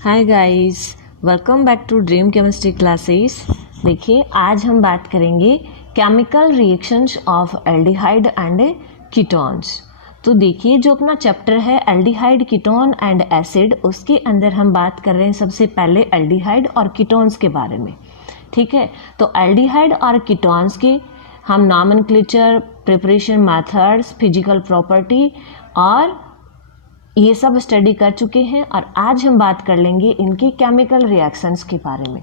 Hi guys, welcome back to Dream Chemistry Classes. देखिए, आज हम बात करेंगे chemical reactions of aldehyde and ketones. तो देखिए, जो अपना चैप्टर है एल्डिहाइड, कीटोन एंड एसिड, उसके अंदर हम बात कर रहे हैं सबसे पहले एल्डिहाइड और कीटोन्स के बारे में। ठीक है, तो एल्डिहाइड और कीटोन्स के हम nomenclature, preparation methods, physical property और ये सब स्टडी कर चुके हैं और आज हम बात कर लेंगे इनके केमिकल रिएक्शंस के बारे में।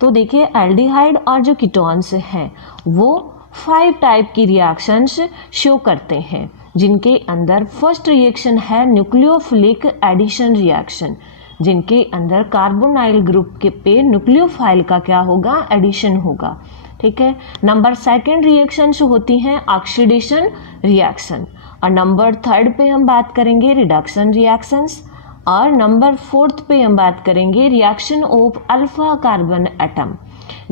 तो देखिए, एल्डिहाइड और जो कीटोन्स हैं वो 5 टाइप की रिएक्शंस शो करते हैं, जिनके अंदर फर्स्ट रिएक्शन है न्यूक्लियोफिलिक एडिशन रिएक्शन, जिनके अंदर कार्बोनाइल ग्रुप के पे न्यूक्लियोफाइल का क्या होगा, एडिशन होगा। ठीक है, नंबर सेकंड रिएक्शंस होती हैं ऑक्सीडेशन रिएक्शन, और नंबर थर्ड पे हम बात करेंगे रिडक्शन रिएक्शंस, और नंबर फोर्थ पे हम बात करेंगे reaction of alpha carbon atom.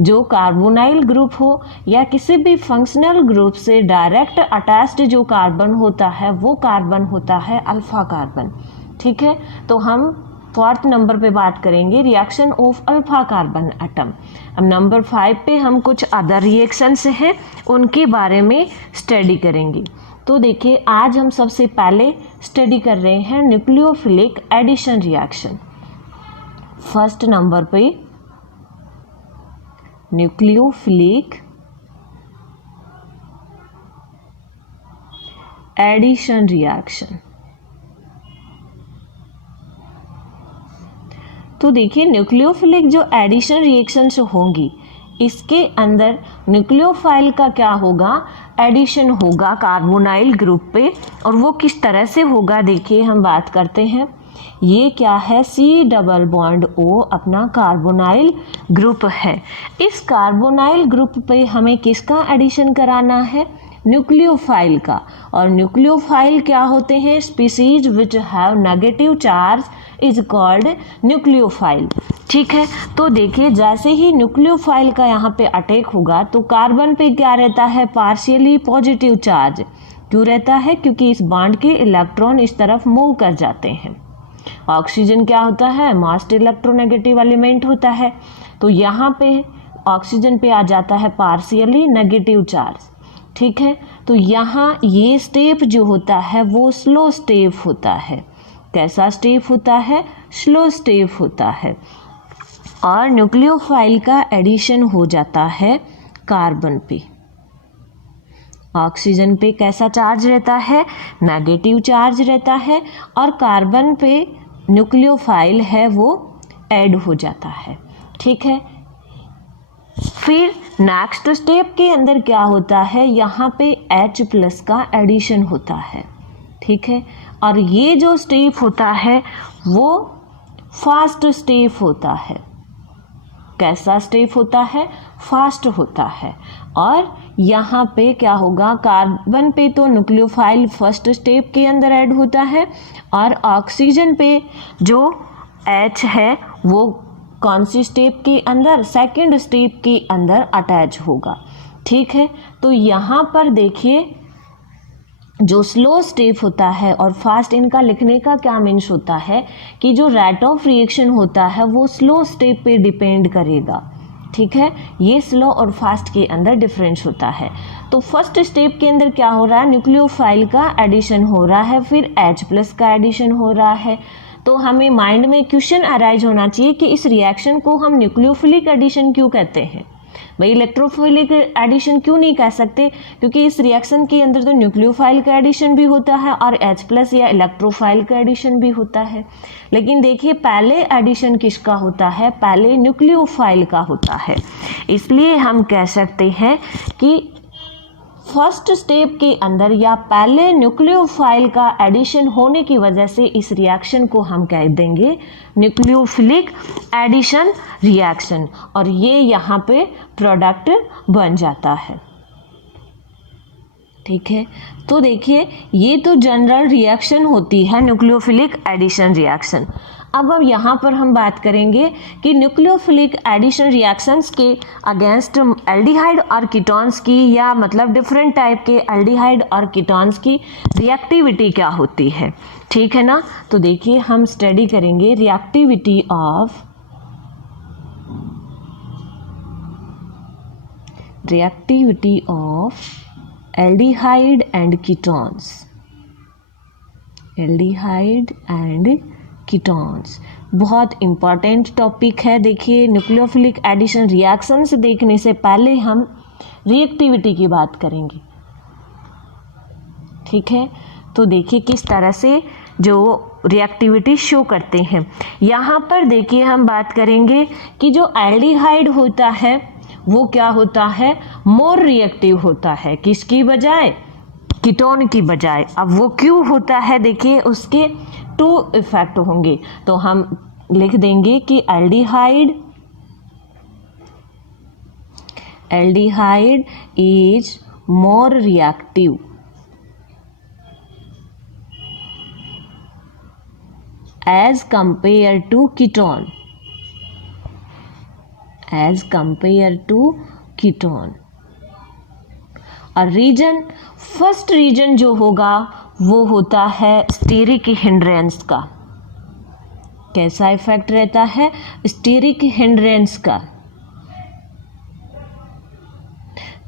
जो कार्बोनाइल ग्रुप हो या किसी भी फंक्शनल ग्रुप से डायरेक्ट अटैच्ड जो कार्बन होता है वो कार्बन होता है अल्फा कार्बन। ठीक है, तो हम फोर्थ नंबर पे बात करेंगे reaction of alpha carbon atom. अब नंबर 5 पे हम कुछ अदर रिएक्शंस हैं उनके बारे में स्टडी करेंगे। तो देखिए, आज हम सबसे पहले स्टडी कर रहे हैं nucleophilic addition reaction. First number पे न्यूक्लियोफिलिक एडिशन रिएक्शन। तो देखिए, न्यूक्लियोफिलिक जो एडिशन रिएक्शंस होंगी इसके अंदर न्यूक्लियोफाइल का क्या होगा, एडिशन होगा कार्बोनाइल ग्रुप पे। और वो किस तरह से होगा, देखिए हम बात करते हैं। ये क्या है, C डबल बॉन्ड O अपना कार्बोनाइल ग्रुप है। इस कार्बोनाइल ग्रुप पे हमें किसका एडिशन कराना है, न्यूक्लियोफाइल का। और न्यूक्लियोफाइल क्या होते हैं, species which have negative charge is called nucleophile. ठीक है, तो देखिए, जैसे ही न्यूक्लियोफाइल का यहाँ पे अटैक होगा तो कार्बन पे क्या रहता है, पार्शियली पॉजिटिव चार्ज। क्यों रहता है, क्योंकि इस बॉन्ड के इलेक्ट्रॉन इस तरफ मूव कर जाते हैं। ऑक्सीजन क्या होता है, मोस्ट इलेक्ट्रोनेगेटिव एलिमेंट होता है, तो यहाँ पे ऑक्सीजन पे आ जाता है पार्शियली नेगेटिव चार्ज। ठीक है, तो यहाँ ये स्टेप जो होता है वो स्लो स्टेप होता है। कैसा स्टेप होता है, स्लो स्टेप होता है। और न्यूक्लियोफाइल का एडिशन हो जाता है कार्बन पे। ऑक्सीजन पे कैसा चार्ज रहता है, नेगेटिव चार्ज रहता है, और कार्बन पे न्यूक्लियोफाइल है वो ऐड हो जाता है। ठीक है, फिर नेक्स्ट स्टेप के अंदर क्या होता है, यहाँ पे H+ का एडिशन होता है। ठीक है, और ये जो स्टेप होता है वो फास्ट स्टेप होता है। कैसा स्टेप होता है, फास्ट होता है। और यहाँ पे क्या होगा, कार्बन पे तो न्यूक्लियोफाइल फर्स्ट स्टेप के अंदर ऐड होता है, और ऑक्सीजन पे जो H है वो कौन सी स्टेप के अंदर, सेकंड स्टेप के अंदर अटैच होगा। ठीक है, तो यहाँ पर देखिए, जो स्लो स्टेप होता है और फास्ट, इनका लिखने का क्या मीन्स होता है कि जो रेट ऑफ रिएक्शन होता है वो स्लो स्टेप पे डिपेंड करेगा। ठीक है, ये स्लो और फास्ट के अंदर डिफरेंस होता है। तो फर्स्ट स्टेप के अंदर क्या हो रहा है, न्यूक्लियोफाइल का एडिशन हो रहा है, फिर H+ का एडिशन हो रहा है। तो हमें माइंड में क्वेश्चन अराइज होना चाहिए कि इस रिएक्शन को हम न्यूक्लियोफिलिक एडिशन क्यों कहते हैं। भाई, इलेक्ट्रोफिलिक एडिशन क्यों नहीं कह सकते, क्योंकि इस रिएक्शन के अंदर तो न्यूक्लियोफाइल का एडिशन भी होता है और H+ या इलेक्ट्रोफाइल का एडिशन भी होता है। लेकिन देखिए, पहले एडिशन किसका होता है, पहले न्यूक्लियोफाइल का होता है। इसलिए हम कह सकते हैं कि फर्स्ट स्टेप के अंदर या पहले न्यूक्लियोफाइल का एडिशन होने की वजह से इस रिएक्शन को हम कह देंगे न्यूक्लियोफिलिक एडिशन रिएक्शन, और ये यहाँ पे प्रोडक्ट बन जाता है। ठीक है, तो देखिए, ये तो जनरल रिएक्शन होती है न्यूक्लियोफिलिक एडिशन रिएक्शन। अब यहाँ पर हम बात करेंगे कि न्यूक्लियोफिलिक एडिशन रिएक्शंस के अगेंस्ट एल्डिहाइड और कीटोन्स की, या मतलब डिफरेंट टाइप के एल्डिहाइड और कीटोन्स की रिएक्टिविटी क्या होती है, ठीक है ना। तो देखिए हम स्टडी करेंगे reactivity of aldehyde and ketones, aldehyde and ketones बहुत इंपॉर्टेंट टॉपिक है। देखिए न्यूक्लियोफिलिक एडिशन रिएक्शंस देखने से पहले हम रिएक्टिविटी की बात करेंगे, ठीक है। तो देखिए किस तरह से जो रिएक्टिविटी शो करते हैं। यहाँ पर देखिए हम बात करेंगे कि जो एल्डिहाइड होता है वो क्या होता है, मोर रिएक्टिव होता है, किसकी बजाय, कीटोन की बजाय। अब वो क्यों होता है, देखिए उसके 2 इफेक्ट होंगे। तो हम लिख देंगे कि aldehyde is more reactive as compared to ketone, as compared to ketone। और रीजन, फर्स्ट रीजन जो होगा वो होता है स्टीरिक हिंड्रेंस का। कैसा इफेक्ट रहता है, स्टीरिक हिंड्रेंस का।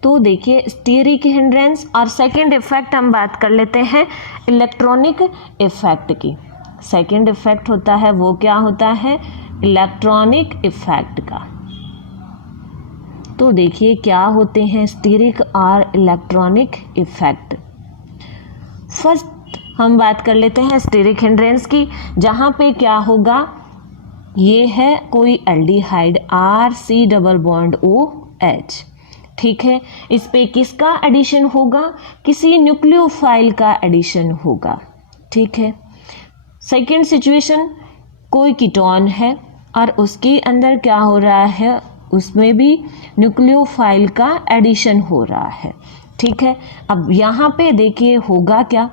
तो देखिए स्टीरिक हिंड्रेंस, और सेकंड इफेक्ट हम बात कर लेते हैं इलेक्ट्रॉनिक इफेक्ट की। सेकंड इफेक्ट होता है वो क्या होता है, इलेक्ट्रॉनिक इफेक्ट का। तो देखिए क्या होते हैं स्टीरिक और इलेक्ट्रॉनिक इफेक्ट। फर्स्ट हम बात कर लेते हैं स्टीरिक हिंड्रेंस की, जहाँ पे क्या होगा, ये है कोई aldehyde RC double bond OH, ठीक है। इस पे किसका एडिशन होगा, किसी न्यूक्लियोफाइल का एडिशन होगा, ठीक है। सेकेंड सिचुएशन, कोई कीटोन है और उसके अंदर क्या हो रहा है, उसमें भी न्यूक्लियोफाइल का एडिशन हो रहा है, ठीक है। अब यहाँ पे देखिए होगा क्या,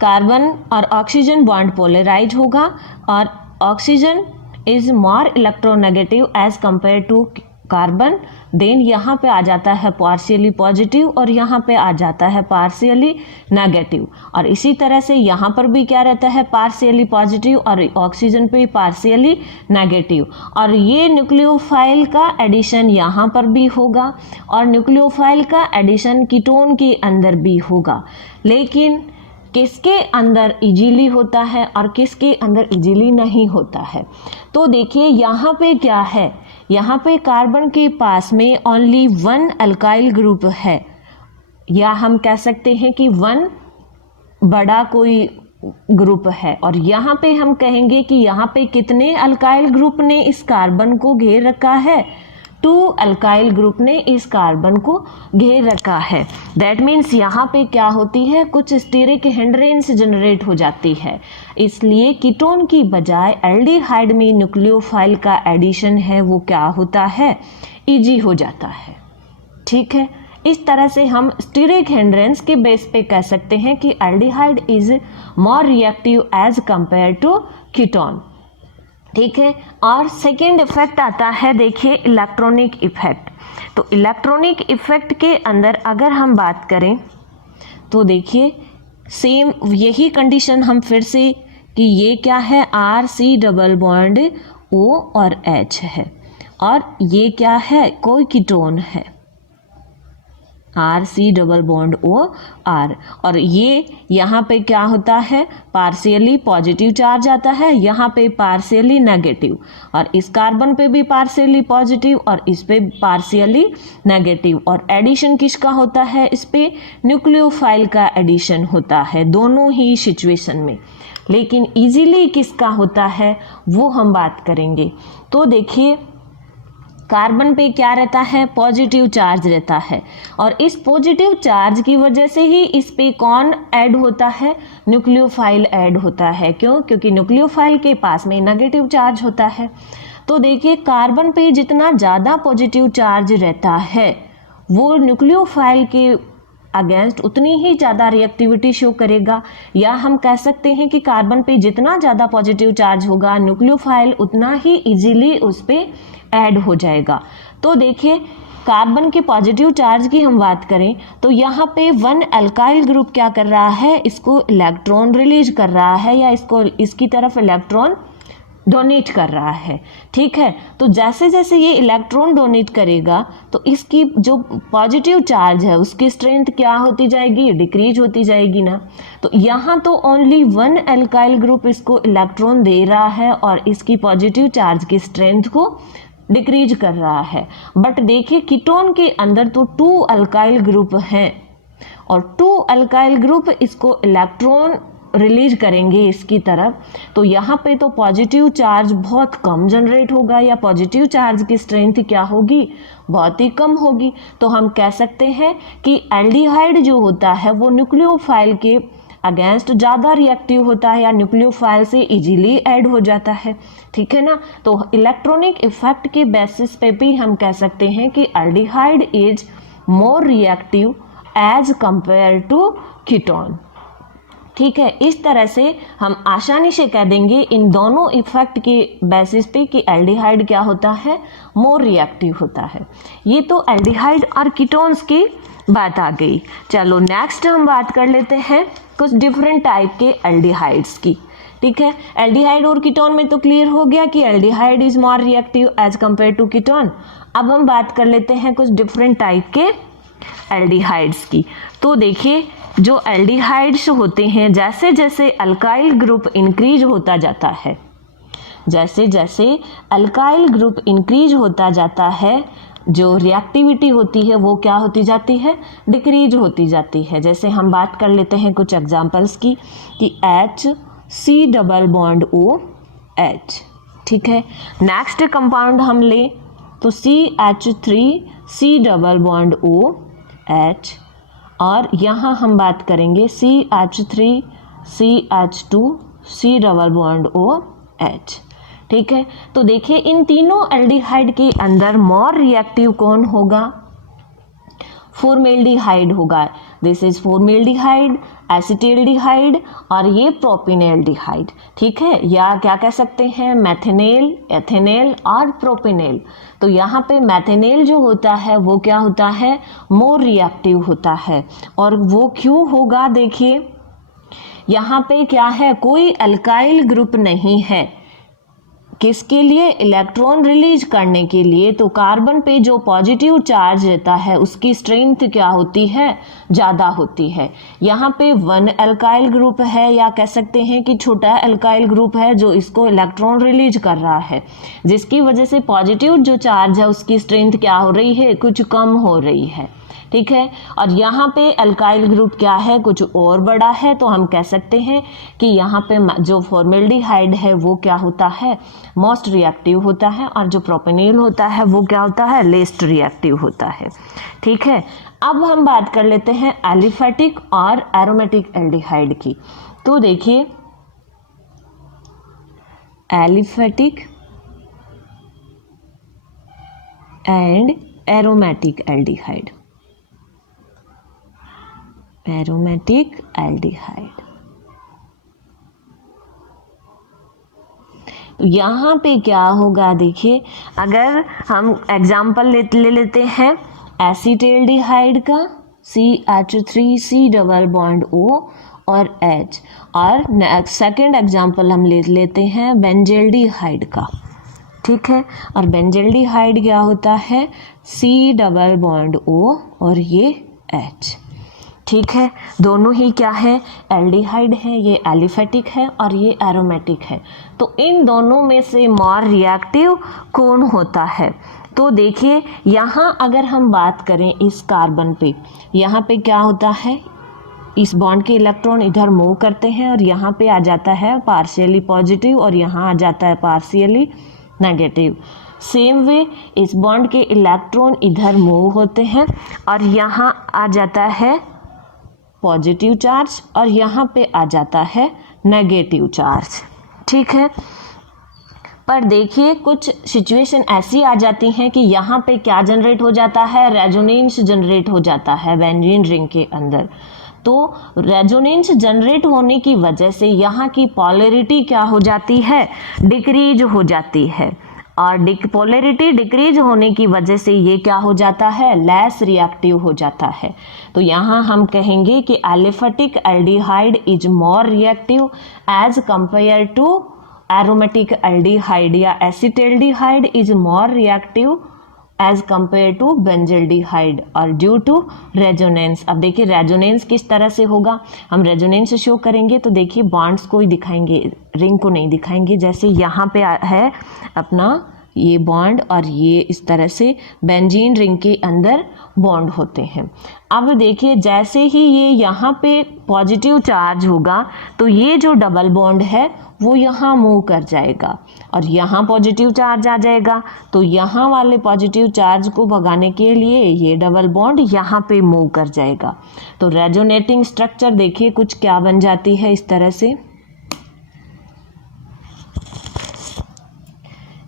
कार्बन और ऑक्सीजन बॉन्ड पोलराइज होगा और oxygen is more electronegative as compare to carbon. Then यहाँ पे आ जाता है पार्शियली पॉजिटिव और यहाँ पे आ जाता है पार्शियली नेगेटिव। और इसी तरह से यहाँ पर भी क्या रहता है, पार्शियली पॉजिटिव और ऑक्सीजन पे पार्शियली नेगेटिव। और ये न्यूक्लियोफाइल का एडिशन यहाँ पर भी होगा और न्यूक्लियोफाइल का एडिशन कीटोन के अंदर भी होगा। लेकिन किसके अंदर इजीली होता है और किसके अंदर इजीली नहीं होता है। तो देखिए यहाँ पे क्या है, यहाँ पे कार्बन के पास में ओनली 1 अल्काइल ग्रुप है, या हम कह सकते हैं कि 1 बड़ा कोई ग्रुप है। और यहाँ पे हम कहेंगे कि यहाँ पे कितने अल्काइल ग्रुप ने इस कार्बन को घेर रखा है, 2 अल्काइल ग्रुप ने इस कार्बन को घेर रखा है। दैट मीन्स यहाँ पे क्या होती है, कुछ स्टीरिक हिंड्रेंस जनरेट हो जाती है। इसलिए कीटोन की बजाय एल्डिहाइड में न्यूक्लियोफाइल का एडिशन है वो क्या होता है, इजी हो जाता है, ठीक है। इस तरह से हम स्टीरिक हिंड्रेंस के बेस पे कह सकते हैं कि aldehyde is more reactive as compare to ketone, ठीक है। और सेकेंड इफेक्ट आता है, देखिए इलेक्ट्रॉनिक इफेक्ट। तो इलेक्ट्रॉनिक इफेक्ट के अंदर अगर हम बात करें तो देखिए सेम यही कंडीशन हम फिर से, कि ये क्या है, RC डबल बॉन्ड O और H है, और ये क्या है, कोई कीटोन है, RC double bond O R। और ये यहाँ पे क्या होता है, पार्शियली पॉजिटिव चार्ज आता है, यहाँ पे पार्शियली नेगेटिव, और इस कार्बन पे भी पार्शियली पॉजिटिव और इस पे पार्शियली नेगेटिव। और एडिशन किसका होता है, इस पे न्यूक्लियोफाइल का एडिशन होता है दोनों ही सिचुएशन में। लेकिन इजीली किसका होता है वो हम बात करेंगे। तो देखिए कार्बन पे क्या रहता है, पॉजिटिव चार्ज रहता है, और इस पॉजिटिव चार्ज की वजह से ही इस पे कौन ऐड होता है, न्यूक्लियोफाइल ऐड होता है। क्यों, क्योंकि न्यूक्लियोफाइल के पास में नेगेटिव चार्ज होता है। तो देखिए कार्बन पे जितना ज़्यादा पॉजिटिव चार्ज रहता है वो न्यूक्लियोफाइल के अगेंस्ट उतनी ही ज़्यादा रिएक्टिविटी शो करेगा। या हम कह सकते हैं कि कार्बन पे जितना ज़्यादा पॉजिटिव चार्ज होगा न्यूक्लियोफाइल उतना ही इजीली उस पर ऐड हो जाएगा। तो देखिए कार्बन के पॉजिटिव चार्ज की हम बात करें तो यहाँ पे वन अल्काइल ग्रुप क्या कर रहा है, इसको इलेक्ट्रॉन रिलीज कर रहा है या इसकी तरफ इलेक्ट्रॉन डोनेट कर रहा है। ठीक है, तो जैसे जैसे ये इलेक्ट्रॉन डोनेट करेगा तो इसकी जो पॉजिटिव चार्ज है उसकी स्ट्रेंथ क्या होती जाएगी, डिक्रीज होती जाएगी ना। तो यहाँ तो ओनली वन अल्काइल ग्रुप इसको इलेक्ट्रॉन दे रहा है और इसकी पॉजिटिव चार्ज की स्ट्रेंथ को डिक्रीज कर रहा है। बट देखिए कीटोन के अंदर तो 2 अल्काइल ग्रुप हैं और 2 अल्काइल ग्रुप इसको इलेक्ट्रॉन रिलीज करेंगे इसकी तरफ। तो यहाँ पे तो पॉजिटिव चार्ज बहुत कम जनरेट होगा या पॉजिटिव चार्ज की स्ट्रेंथ क्या होगी, बहुत ही कम होगी। तो हम कह सकते हैं कि एल्डिहाइड जो होता है वो न्यूक्लियोफाइल के अगेंस्ट ज़्यादा रिएक्टिव होता है या न्यूक्लियोफाइल से इजीली ऐड हो जाता है। ठीक है ना। तो इलेक्ट्रॉनिक इफेक्ट के बेसिस पे भी हम कह सकते हैं कि aldehyde is more reactive as compare to ketone. ठीक है, इस तरह से हम आसानी से कह देंगे इन दोनों इफेक्ट के बेसिस पे कि एल्डिहाइड क्या होता है, मोर रिएक्टिव होता है। ये तो एल्डिहाइड और कीटोन्स की बात आ गई। चलो नेक्स्ट हम बात कर लेते हैं कुछ डिफरेंट टाइप के एल्डिहाइड्स की। ठीक है, एल्डिहाइड और कीटोन में तो क्लियर हो गया कि aldehyde is more reactive as compare to ketone. अब हम बात कर लेते हैं कुछ डिफरेंट टाइप के एल्डिहाइड्स की। तो देखिए जो एल्डिहाइड्स होते हैं जैसे जैसे अल्काइल ग्रुप इंक्रीज होता जाता है, जैसे जैसे अल्काइल ग्रुप इंक्रीज होता जाता है जो रिएक्टिविटी होती है वो क्या होती जाती है, डिक्रीज होती जाती है। जैसे हम बात कर लेते हैं कुछ एग्जांपल्स की कि HC++O ठीक है। नेक्स्ट कंपाउंड हम ले तो CH3C++OH और यहाँ हम बात करेंगे CH3CH2C++OH। ठीक है, तो देखिए इन तीनों एल्डिहाइड के अंदर मोर रिएक्टिव कौन होगा, फॉर्मेल्डिहाइड होगा। दिस इज फॉर्मेल्डिहाइड, एसिटिल्डिहाइड और ये प्रोपिनेल्डिहाइड। ठीक है, या क्या कह सकते हैं मेथेनेल, एथेनेल और प्रोपिनेल। तो यहाँ पे मेथेनेल जो होता है वो क्या होता है, मोर रिएक्टिव होता है। और वो क्यों होगा, देखिए यहाँ पे क्या है, कोई अल्काइल ग्रुप नहीं है, किसके लिए, इलेक्ट्रॉन रिलीज करने के लिए। तो कार्बन पे जो पॉजिटिव चार्ज रहता है उसकी स्ट्रेंथ क्या होती है, ज़्यादा होती है। यहाँ पे वन अल्काइल ग्रुप है या कह सकते हैं कि छोटा अल्काइल ग्रुप है जो इसको इलेक्ट्रॉन रिलीज कर रहा है, जिसकी वजह से पॉजिटिव जो चार्ज है उसकी स्ट्रेंथ क्या हो रही है, कुछ कम हो रही है। ठीक है, और यहाँ पे अल्काइल ग्रुप क्या है, कुछ और बड़ा है। तो हम कह सकते हैं कि यहाँ पे जो फॉर्मेल्डिहाइड है वो क्या होता है, मोस्ट रिएक्टिव होता है और जो प्रोपेनिल होता है वो क्या होता है, लेस्ट रिएक्टिव होता है। ठीक है, अब हम बात कर लेते हैं एलिफेटिक और एरोमेटिक एल्डिहाइड की। तो देखिए aliphatic and aromatic aldehyde, aromatic aldehyde. यहाँ पे क्या होगा, देखिए अगर हम एग्जाम्पल ले लेते हैं एसिटेल्डिहाइड का CH3C++O और H, और सेकेंड एग्जाम्पल हम ले लेते हैं बेंजेल्डिहाइड का। ठीक है, और बेंजेल्डिहाइड क्या होता है, C++O और ये H। ठीक है, दोनों ही क्या है, एल्डिहाइड है, ये एलिफेटिक है और ये एरोमेटिक है। तो इन दोनों में से मोर रिएक्टिव कौन होता है। तो देखिए यहाँ अगर हम बात करें इस कार्बन पे, यहाँ पे क्या होता है, इस बॉन्ड के इलेक्ट्रॉन इधर मूव करते हैं और यहाँ पे आ जाता है पार्शियली पॉजिटिव और यहाँ आ जाता है पार्शियली नेगेटिव। सेम वे इस बॉन्ड के इलेक्ट्रॉन इधर मूव होते हैं और यहाँ आ जाता है पॉजिटिव चार्ज और यहाँ पे आ जाता है नेगेटिव चार्ज। ठीक है, पर देखिए कुछ सिचुएशन ऐसी आ जाती हैं कि यहाँ पे क्या जनरेट हो जाता है, रेजोनेंस जनरेट हो जाता है बेंजीन रिंग के अंदर। तो रेजोनेंस जनरेट होने की वजह से यहाँ की पोलैरिटी क्या हो जाती है, डिक्रीज हो जाती है, और पोलैरिटी डिक्रीज होने की वजह से ये क्या हो जाता है, लेस रिएक्टिव हो जाता है। तो यहाँ हम कहेंगे कि aliphatic aldehyde is more reactive as compare to aromatic aldehyde, या acetaldehyde is more reactive as compare to benzaldehyde, और ड्यू टू रेजोनेंस। अब देखिए रेजोनेंस किस तरह से होगा, हम रेजोनेंस शो करेंगे तो देखिए बॉन्ड्स को ही दिखाएंगे, रिंग को नहीं दिखाएंगे। जैसे यहाँ पे है अपना ये बॉन्ड, और ये इस तरह से बेंजीन रिंग के अंदर बॉन्ड होते हैं। अब देखिए जैसे ही ये यहाँ पे पॉजिटिव चार्ज होगा तो ये जो डबल बॉन्ड है वो यहाँ मूव कर जाएगा, और यहाँ पॉजिटिव चार्ज आ जाएगा, तो यहाँ वाले पॉजिटिव चार्ज को भगाने के लिए ये डबल बॉन्ड यहाँ पे मूव कर जाएगा। तो रेजोनेटिंग स्ट्रक्चर देखिए कुछ क्या बन जाती है इस तरह से।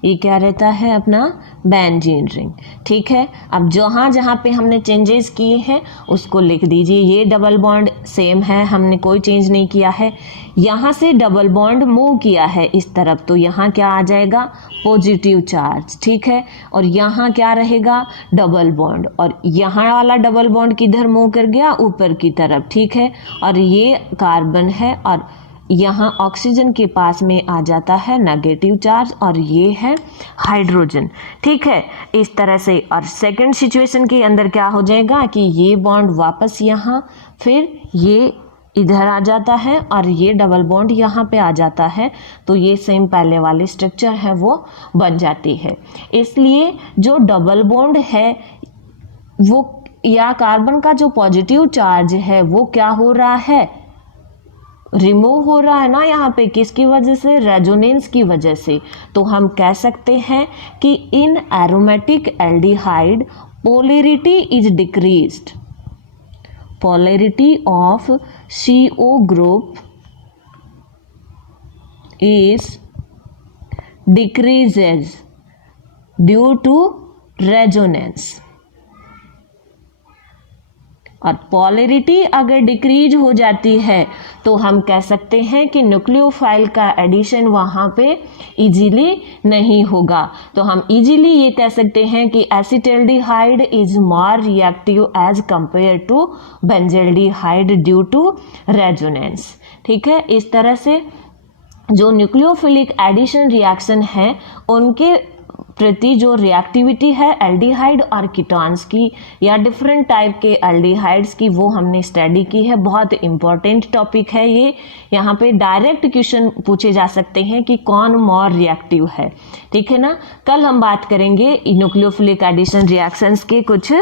ये क्या रहता है अपना बेंजीन रिंग, ठीक है। अब जहाँ जहाँ पे हमने चेंजेस किए हैं उसको लिख दीजिए। ये डबल बॉन्ड सेम है, हमने कोई चेंज नहीं किया है। यहाँ से डबल बॉन्ड मूव किया है इस तरफ, तो यहाँ क्या आ जाएगा, पॉजिटिव चार्ज, ठीक है। और यहाँ क्या रहेगा, डबल बॉन्ड, और यहाँ वाला डबल बॉन्ड किधर मूव कर गया, ऊपर की तरफ, ठीक है। और ये कार्बन है, और यहाँ ऑक्सीजन के पास में आ जाता है नेगेटिव चार्ज, और ये है हाइड्रोजन, ठीक है, इस तरह से। और सेकंड सिचुएशन के अंदर क्या हो जाएगा कि ये बॉन्ड वापस यहाँ, फिर ये इधर आ जाता है, और ये डबल बॉन्ड यहाँ पे आ जाता है, तो ये सेम पहले वाली स्ट्रक्चर है वो बन जाती है। इसलिए जो डबल बॉन्ड है वो, या कार्बन का जो पॉजिटिव चार्ज है वो क्या हो रहा है, रिमूव हो रहा है ना यहाँ पे, किसकी वजह से, रेजोनेंस की वजह से। तो हम कह सकते हैं कि in aromatic aldehyde polarity is decreased, polarity of CO group is decreases due to resonance. और पोलैरिटी अगर डिक्रीज हो जाती है तो हम कह सकते हैं कि न्यूक्लियोफाइल का एडिशन वहाँ पे इजीली नहीं होगा। तो हम इजीली ये कह सकते हैं कि acetaldehyde is more reactive as compare to benzaldehyde due to resonance, ठीक है। इस तरह से जो न्यूक्लियोफिलिक एडिशन रिएक्शन है उनके प्रति जो रिएक्टिविटी है एल्डिहाइड और कीटोन्स की, या डिफरेंट टाइप के एल्डिहाइड्स की, वो हमने स्टडी की है। बहुत इंपॉर्टेंट टॉपिक है ये, यहाँ पे डायरेक्ट क्वेश्चन पूछे जा सकते हैं कि कौन मोर रिएक्टिव है, ठीक है ना। कल हम बात करेंगे न्यूक्लियोफिलिक एडिशन रिएक्शंस के कुछ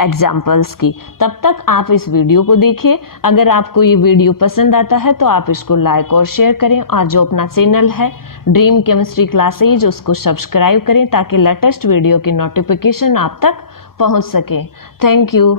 एग्जाम्पल्स की। तब तक आप इस वीडियो को देखिए। अगर आपको ये वीडियो पसंद आता है तो आप इसको लाइक और शेयर करें, और जो अपना चैनल है ड्रीम केमिस्ट्री क्लासेज उसको सब्सक्राइब करें ताकि लेटेस्ट वीडियो की नोटिफिकेशन आप तक पहुंच सके। Thank you.